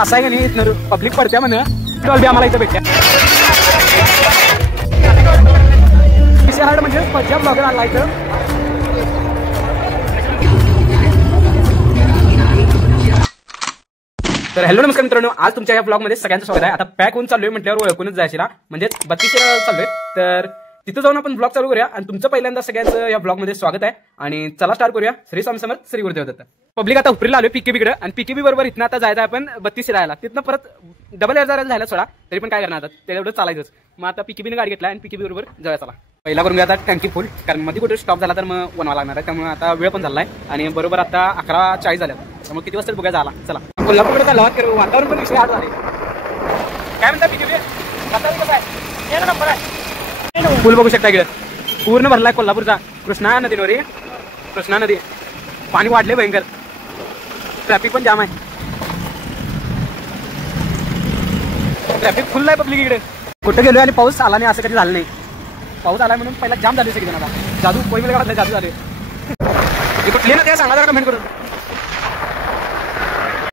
असा आहे की नाही इथनं पब्लिक पडत्या म्हण डॉल्बी आम्हाला इथं भेटत्या म्हणजे पंजाब ब्लॉगर आला इथं. तर हॅलो नमस्कार मित्रांनो, आज तुमच्या या ब्लॉग मध्ये सगळ्यांचं स्वागत आहे. आता पॅक होऊन चाललोय म्हटल्यावर ओळखूनच जायचं ना, म्हणजे 32 चाललोय. तर तिथं जाऊन आपण ब्लॉग चालू करूया आणि तुमचं पहिल्यांदा सगळ्यांचं या ब्लॉग मध्ये स्वागत आहे. आणि चला स्टार्ट करूया. श्री स्वामी समर्थ, श्री गुरुदेव दत्त. पब्लिक आता उपरीला आलोय पीकेबीकडे आणि पीकेबी बरोबर इथनं आता जायचं आपण 32 राहायला. तिथनं परत डबल एअर जायला झाला सोडा, तरी पण काय करणार आता तेवढं चालायचंच. मग आता पीकेबीने गाडी घेतला आणि पीकेबी बरोबर जाऊया. चला पहिला करून घ्या आता टँकी फुल, कारण मध्ये कुठे स्टॉप झाला तर मग बनवा लागणार आहे. त्यामुळे आता वेळ पण झालाय आणि बरोबर आता 11:40 झाल्या. त्यामुळे किती वाजता बघायला झाला. चला कोल्हापूरकडे चालला करू, वातावरण पण विषय आज झाले. काय म्हणता पीकेबी वातावरण कसं आहे? नंबर आहे. फुल बघू शकता इकडे पूर्ण भरलाय कोल्हापूरचा. कृष्णा नदीवर कृष्णा नदी पाणी वाढले भयंकर. ट्रॅफिक पण जाम आहे. ट्रॅफिक फुल आहे पब्लिक इकडे. कुठं गेलोय आणि पाऊस आला नाही असं कधी झालं नाही. पाऊस आलाय म्हणून पहिला जाम झाले सगळे जण. आता जादू कोयमेला काढत जादू झाले. कुठले ना त्या सांगा जरा कमेंट करून.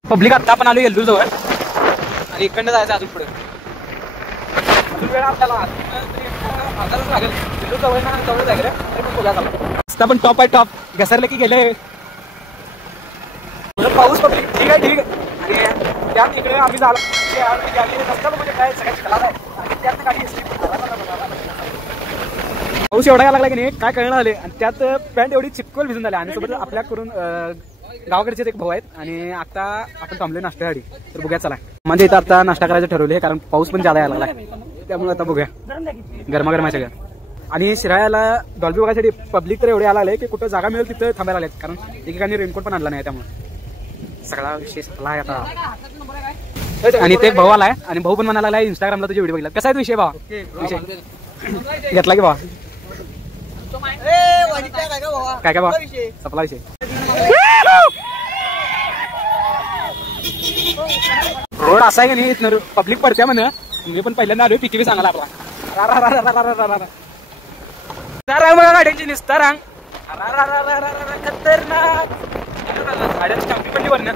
पब्लिक आता आपण आलो येल्लूर जवळ आणि इकडनं जायचं अजून पुढे. अजून वेळ आपल्याला लागेल. येल्लूर जवळ ना जवळ जायचं तरी पण बघा झाला. रस्ता पण टॉप आहे टॉप. घसरले की गेले पाऊस. पब्लिक ठीक आहे ठीक आहे. आणि त्यात इकडे आम्ही झाला रस्ता म्हणजे काय सगळ्याची कला आहे. आणि त्यात गाडी पाऊस एवढा यायला लागला की नाही काय कळणार आले. आणि त्यात पॅन्ट एवढी चिपकल भिजून झाली. आणि सोबत आपल्या करून गावाकडचे एक भाऊ आहेत आणि आता आपण थांबलोय नाश्त्यासाठी. तर बघूया चला. म्हणजे इथं आता नाश्ता करायचं ठरवले कारण पाऊस पण ज्यादा यायला लागला. त्यामुळे आता बघूया गरमागरम आहे सगळं. आणि शिराळ्याला डॉल्बी बघायसाठी पब्लिक तर एवढे आला आले की कुठं जागा मिळेल तिथं थांबायला आलेत. कारण एकेकाने रेनकोट पण आणला नाही. त्यामुळे सगळा विशेष आहे आता. आणि ते भाऊ आलाय आणि भाऊ पण म्हणाला इंस्टाग्रामला तुझे व्हिडिओ बघितला. कसा आहे विषय भावा? विषय घेतला की भावा? काय काय भावा सपला विषय. रोड असा आहे की नाही इथनं पब्लिक पडत्या म्हण. मी पण पहिल्यांदा आलोय पीकेबी सांगायला आपला बघा गाड्यांची निस्ता रांग. खतरनाक गाड्यांची टंपी पडली वरनं.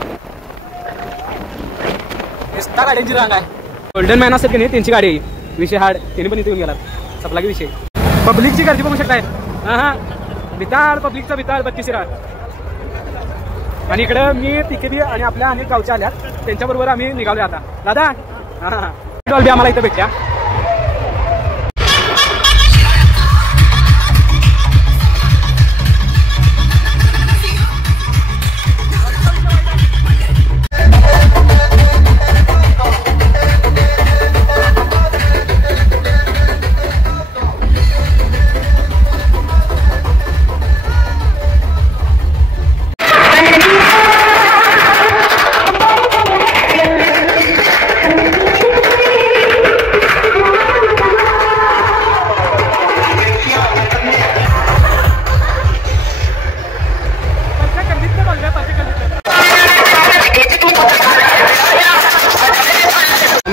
निस्ता गाड्यांची रांग आहे. गोल्डन मॅन असत की नाही त्यांची गाडी विषय हाड. त्याने पण इथे येऊन गेला सपला की विषय. पब्लिकची गर्दी बघू शकताय. हा बिताळ पब्लिकचा बिताळ 32 राळ. आणि इकडं मी पीकेबी आणि आपल्या अनेक गावच्या आल्यात त्यांच्याबरोबर आम्ही निघालोय आता. दादा हा डॉल्बी आम्हाला इथं भेटल्या.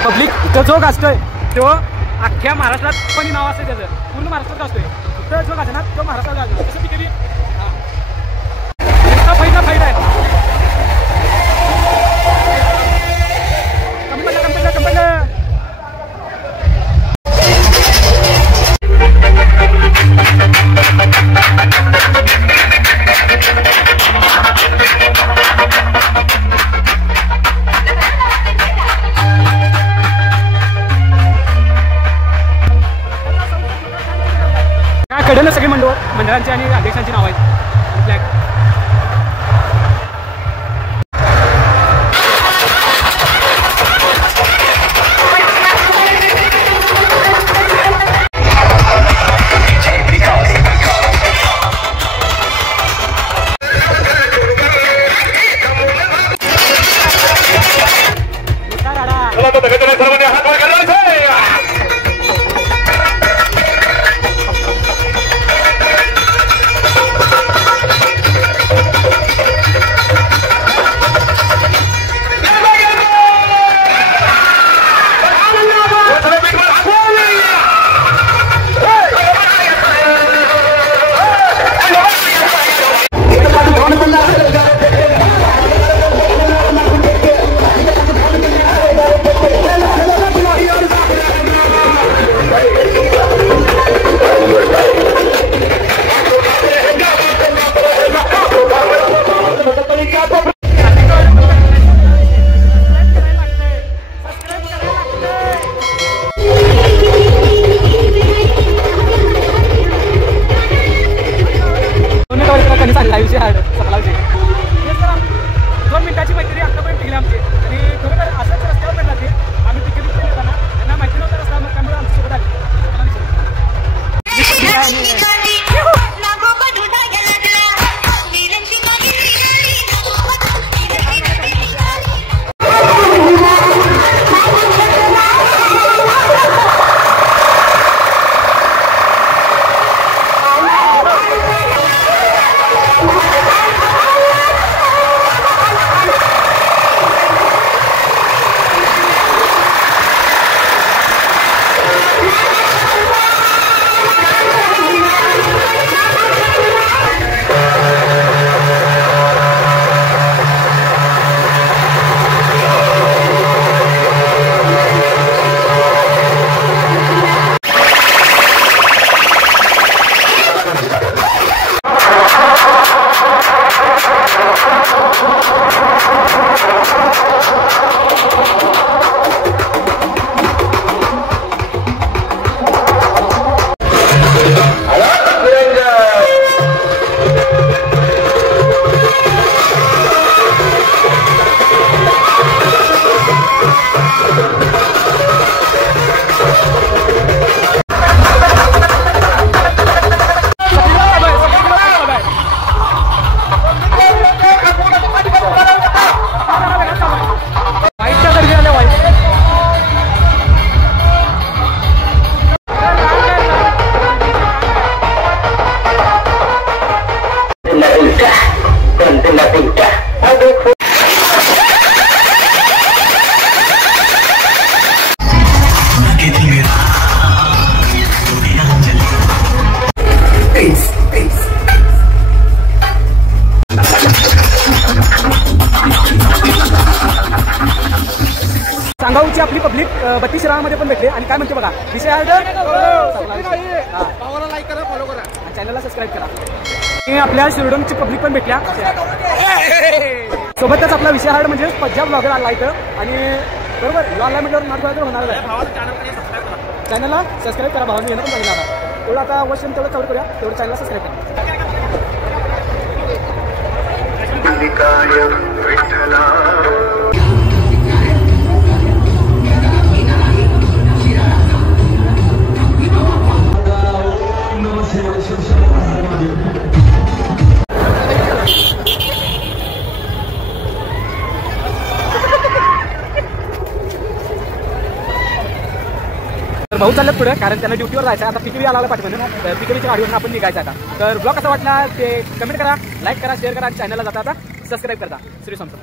पब्लिक जो गाजतोय तो अख्ख्या महाराष्ट्रात पण नाव असतं त्याचं. पूर्ण महाराष्ट्रात गाजतोय. तो जो गाजणार तो महाराष्ट्रात गाजतो. तसं पीकेबी फाईट आहे. कंपनीला कडेला सगळे मंडळांची आणि अध्यक्षांची नाव आहेत. मिनिटाची मैत्री आतापर्यंत टिकली आमची आणि खरोखर असंच रस्त्यावर भेटला ते आम्ही पिकनिक केली येताना त्यांना माहिती नव्हता रस्ता मग त्यामुळे आमच्यासोबत आली. सांगाऊची आपली पब्लिक 32 शिराळामध्ये पण भेटले आणि काय म्हणते बघा विषय लाईक करा, फॉलो करा, चॅनलला सबस्क्राईब करा. आपल्या शिरडोनची पब्लिक पण भेटल्या सोबतच आपला विषय हार्ड म्हणजे पंजाब ब्लॉगर आला इथं आणि बरोबर ऑनलाईन म्हटल्यावर नाटक होणार आहे. चॅनलला सबस्क्राईब करा भावांनी येणं पण सांगितलं आता तेवढं आता अवश्य तेवढं कव्हर करूया तेवढं चॅनलला सबस्क्राईब करा. तर भाऊ चालत पुढे कारण त्यांना ड्युटीवर जायचं आता पिकवी आला पाठवून पिकवीच्या गाडीवरून आपण निघायचं आता. तर ब्लॉग कसा वाटला ते कमेंट करा, लाईक करा, शेअर करा आणि चॅनलला जाता आता सबस्क्राईब करा. श्री संत.